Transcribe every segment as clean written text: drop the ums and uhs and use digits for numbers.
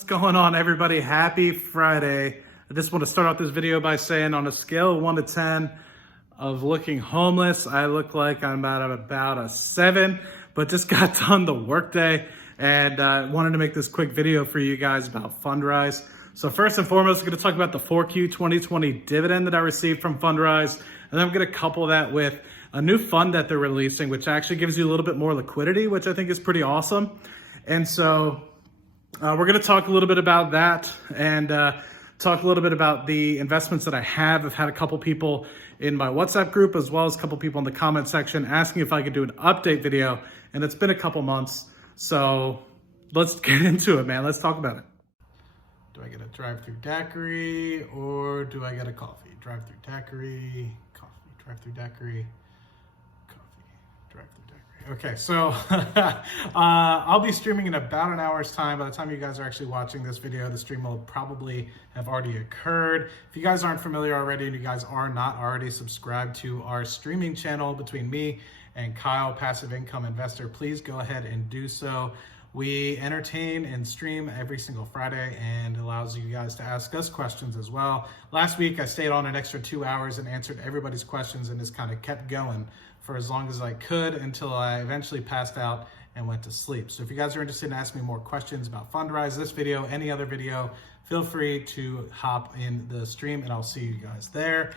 What's going on, everybody? Happy Friday. I just want to start off this video by saying on a scale of 1 to 10 of looking homeless, I look like I'm about a 7, but just got done the workday and wanted to make this quick video for you guys about Fundrise. So first and foremost, I'm going to talk about the 4Q 2020 dividend that I received from Fundrise, and then I'm going to couple that with a new fund that they're releasing, which actually gives you a little bit more liquidity, which I think is pretty awesome. And so we're going to talk a little bit about that and talk a little bit about the investments that I have. I've had a couple people in my WhatsApp group as well as a couple people in the comment section asking if I could do an update video, and it's been a couple months. So let's get into it, man. Let's talk about it. Do I get a drive-through daiquiri or do I get a coffee? Drive-through daiquiri, coffee, drive-through daiquiri, coffee, drive-through daiquiri. Okay, so I'll be streaming in about an hour's time. By the time you guys are actually watching this video, the stream will probably have already occurred. If you guys aren't familiar already and you guys are not already subscribed to our streaming channel between me and Kyle, Passive Income Investor, please go ahead and do so. We entertain and stream every single Friday and allows you guys to ask us questions as well. Last week, I stayed on an extra 2 hours and answered everybody's questions and just kind of kept going for as long as I could until I eventually passed out and went to sleep. So if you guys are interested in asking me more questions about Fundrise, this video, any other video, feel free to hop in the stream and I'll see you guys there.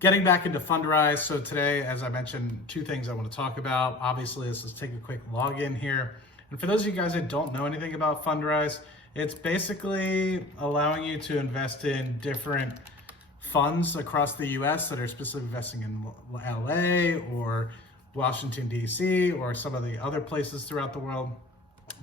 Getting back into Fundrise. So today, as I mentioned, 2 things I want to talk about. Obviously, let's just take a quick login here. And for those of you guys that don't know anything about Fundrise, it's basically allowing you to invest in different funds across the US that are specifically investing in LA or Washington, DC, or some of the other places throughout the world.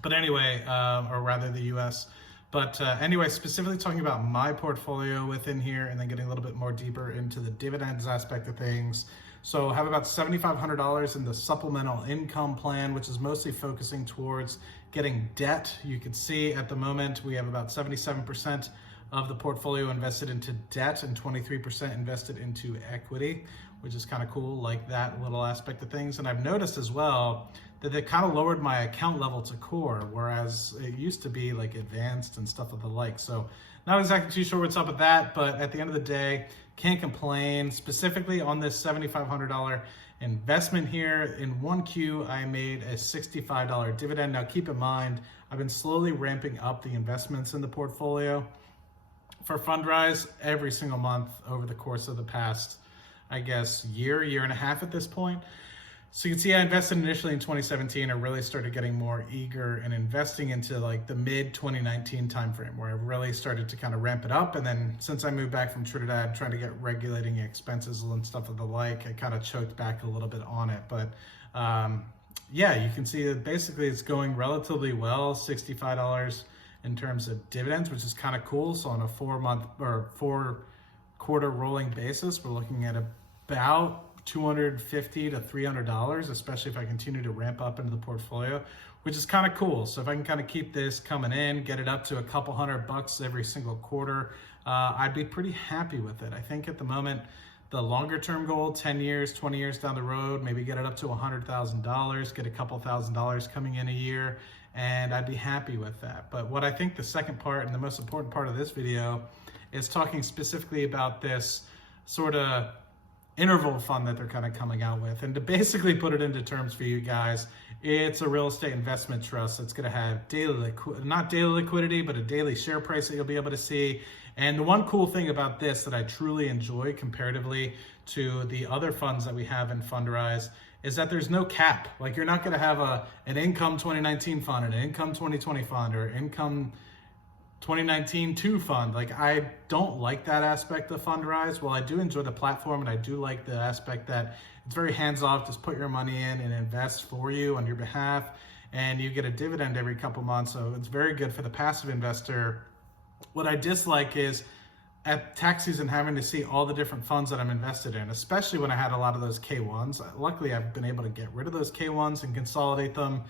But anyway, or rather the US. But anyway, specifically talking about my portfolio within here and then getting a little bit more deeper into the dividends aspect of things. So I have about $7,500 in the supplemental income plan, which is mostly focusing towards getting debt. You can see at the moment we have about 77% of the portfolio invested into debt and 23% invested into equity, which is kind of cool, like that little aspect of things. And I've noticed as well that they kind of lowered my account level to core, whereas it used to be like advanced and stuff of the like. So not exactly too sure what's up with that, but at the end of the day, can't complain. Specifically on this $7,500 investment here, in 1Q, I made a $65 dividend. Now keep in mind, I've been slowly ramping up the investments in the portfolio for Fundrise every single month over the course of the past, I guess, year and a half at this point. So you can see I invested initially in 2017. I really started getting more eager and investing into like the mid 2019 timeframe where I really started to kind of ramp it up. And then since I moved back from Trinidad, trying to get regulating expenses and stuff of the like, I kind of choked back a little bit on it. But yeah, you can see that basically it's going relatively well, $65 in terms of dividends, which is kind of cool. So on a 4-month or 4-quarter rolling basis, we're looking at about $250 to $300, especially if I continue to ramp up into the portfolio, which is kind of cool. So if I can kind of keep this coming in, get it up to a couple $100 every single quarter, I'd be pretty happy with it. I think at the moment, the longer term goal, 10 years, 20 years down the road, maybe get it up to $100,000, get a couple $1,000s coming in a year, and I'd be happy with that. But what I think the second part and the most important part of this video is talking specifically about this sort of interval fund that they're kind of coming out with. And to basically put it into terms for you guys, it's a real estate investment trust that's going to have not daily liquidity, but a daily share price that you'll be able to see. And the one cool thing about this that I truly enjoy comparatively to the other funds that we have in Fundrise is that there's no cap. Like you're not going to have an income 2019 fund, an income 2020 fund, or income 2019 2 fund. Like I don't like that aspect of Fundrise. Well, I do enjoy the platform and I do like the aspect that it's very hands-off. Just put your money in and invest for you on your behalf, and you get a dividend every couple months. So it's very good for the passive investor. What I dislike is at tax season having to see all the different funds that I'm invested in, especially when I had a lot of those K1s. Luckily, I've been able to get rid of those K1s and consolidate them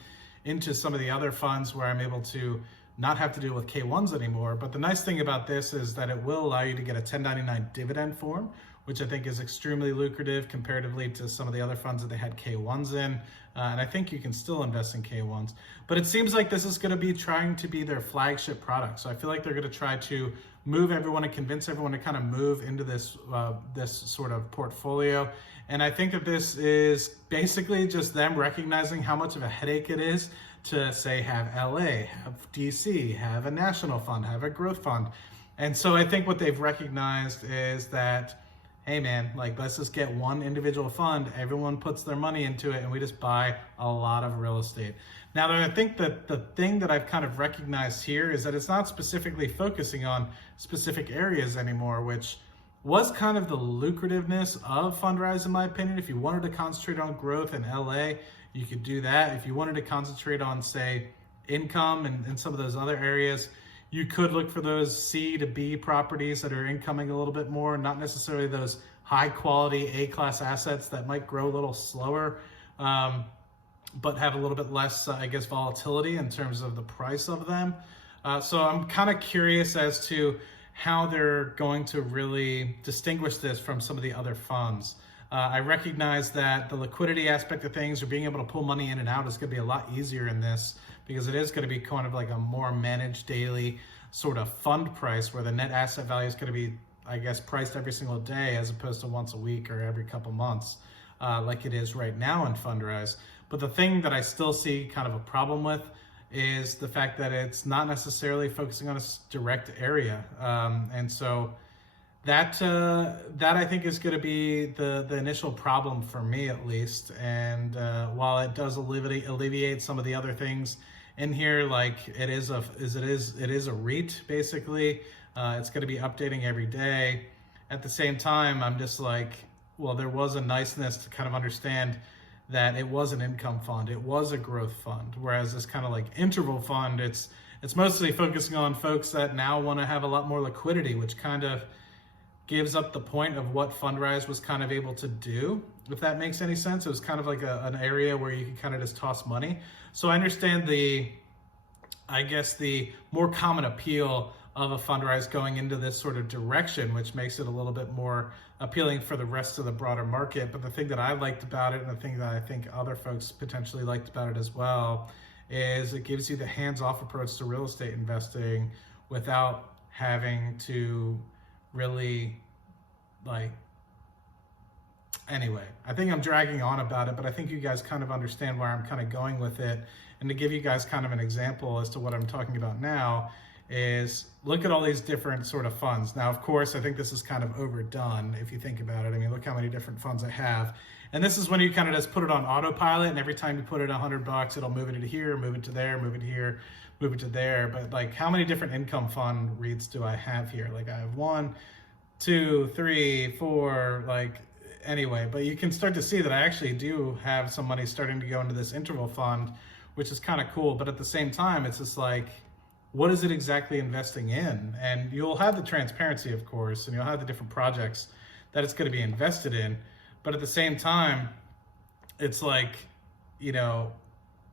into some of the other funds where I'm able to not have to deal with K1s anymore. But the nice thing about this is that it will allow you to get a 1099 dividend form, which I think is extremely lucrative comparatively to some of the other funds that they had K1s in. And I think you can still invest in K1s. But it seems like this is going to be trying to be their flagship product. So I feel like they're going to try to move everyone and convince everyone to kind of move into this this sort of portfolio. And I think that this is basically just them recognizing how much of a headache it is to say have LA, have DC, have a national fund, have a growth fund. And so I think what they've recognized is that, hey man, like let's just get one individual fund, everyone puts their money into it, and we just buy a lot of real estate. Now, I think that the thing that I've kind of recognized here is that it's not specifically focusing on specific areas anymore, which was kind of the lucrativeness of Fundrise in my opinion. If you wanted to concentrate on growth in LA, you could do that. If you wanted to concentrate on, say, income and some of those other areas, you could look for those C to B properties that are incoming a little bit more, not necessarily those high quality A-class assets that might grow a little slower, but have a little bit less, I guess, volatility in terms of the price of them. So I'm kind of curious as to how they're going to really distinguish this from some of the other funds. I recognize that the liquidity aspect of things, or being able to pull money in and out, is going to be a lot easier in this, because it is going to be kind of like a more managed daily sort of fund price, where the net asset value is going to be, I guess, priced every single day as opposed to once a week or every couple months, like it is right now in Fundrise. But the thing that I still see kind of a problem with is the fact that it's not necessarily focusing on a direct area. And so that I think is going to be the initial problem for me, at least. And while it does alleviate some of the other things in here, like it is a REIT basically. It's going to be updating every day. At the same time, I'm just like, well, there was a niceness to kind of understand that it was an income fund, it was a growth fund, whereas this kind of like interval fund, it's mostly focusing on folks that now want to have a lot more liquidity, which kind of gives up the point of what Fundrise was kind of able to do, if that makes any sense. It was kind of like an area where you could kind of just toss money. So I understand I guess the more common appeal of a Fundrise going into this sort of direction, which makes it a little bit more appealing for the rest of the broader market. But the thing that I liked about it, and the thing that I think other folks potentially liked about it as well, is it gives you the hands-off approach to real estate investing without having to really, like, anyway, I think I'm dragging on about it, but I think you guys kind of understand where I'm kind of going with it. And to give you guys kind of an example as to what I'm talking about now is, look at all these different sort of funds. Now, of course, I think this is kind of overdone if you think about it. I mean, look how many different funds I have. And this is when you kind of just put it on autopilot, and every time you put it $100, it'll move it to here, move it to there, move it here, move it to there. But like, how many different income fund REITs do I have here? Like, I have 1, 2, 3, 4, like, anyway. But you can start to see that I actually do have some money starting to go into this interval fund, which is kind of cool. But at the same time, it's just like, what is it exactly investing in? And you'll have the transparency, of course, and you'll have the different projects that it's going to be invested in. But at the same time, it's like, you know,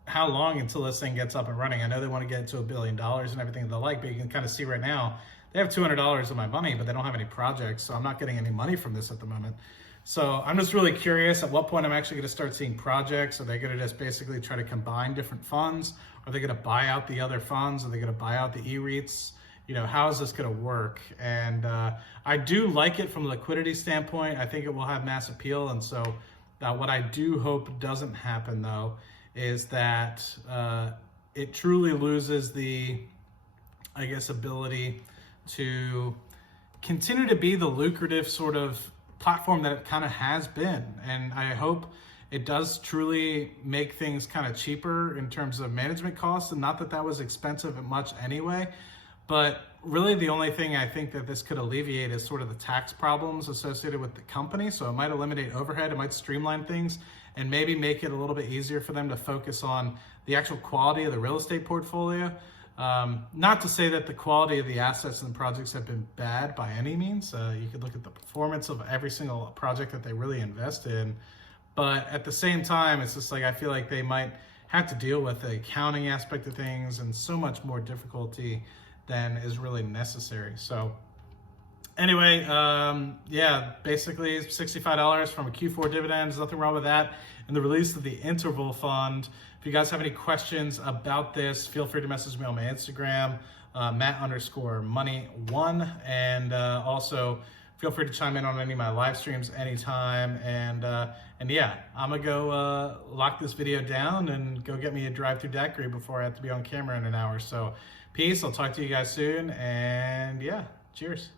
how long until this thing gets up and running? I know they want to get to $1 billion and everything they like, but you can kind of see right now, they have $200 of my money, but they don't have any projects. So I'm not getting any money from this at the moment. So I'm just really curious at what point I'm actually going to start seeing projects. Are they going to just basically try to combine different funds? Are they going to buy out the other funds? Are they going to buy out the E-REITs? You know, how is this going to work? And I do like it from a liquidity standpoint. I think it will have mass appeal. And so what I do hope doesn't happen, though, is that it truly loses the, I guess, ability to continue to be the lucrative sort of platform that it kind of has been. And I hope it does truly make things kind of cheaper in terms of management costs. And not that that was expensive much anyway, but really the only thing I think that this could alleviate is sort of the tax problems associated with the company. So it might eliminate overhead, it might streamline things, and maybe make it a little bit easier for them to focus on the actual quality of the real estate portfolio. Not to say that the quality of the assets and the projects have been bad by any means. You could look at the performance of every single project that they really invest in. But at the same time, it's just like, I feel like they might have to deal with the accounting aspect of things and so much more difficulty than is really necessary. So anyway, yeah, basically $65 from a Q4 dividend. There's nothing wrong with that. and the release of the interval fund. If you guys have any questions about this, feel free to message me on my Instagram, Matt_money1, and also feel free to chime in on any of my live streams anytime. And yeah, I'm gonna go lock this video down and go get me a drive-through daiquiri before I have to be on camera in an hour. So peace, I'll talk to you guys soon, and yeah, cheers.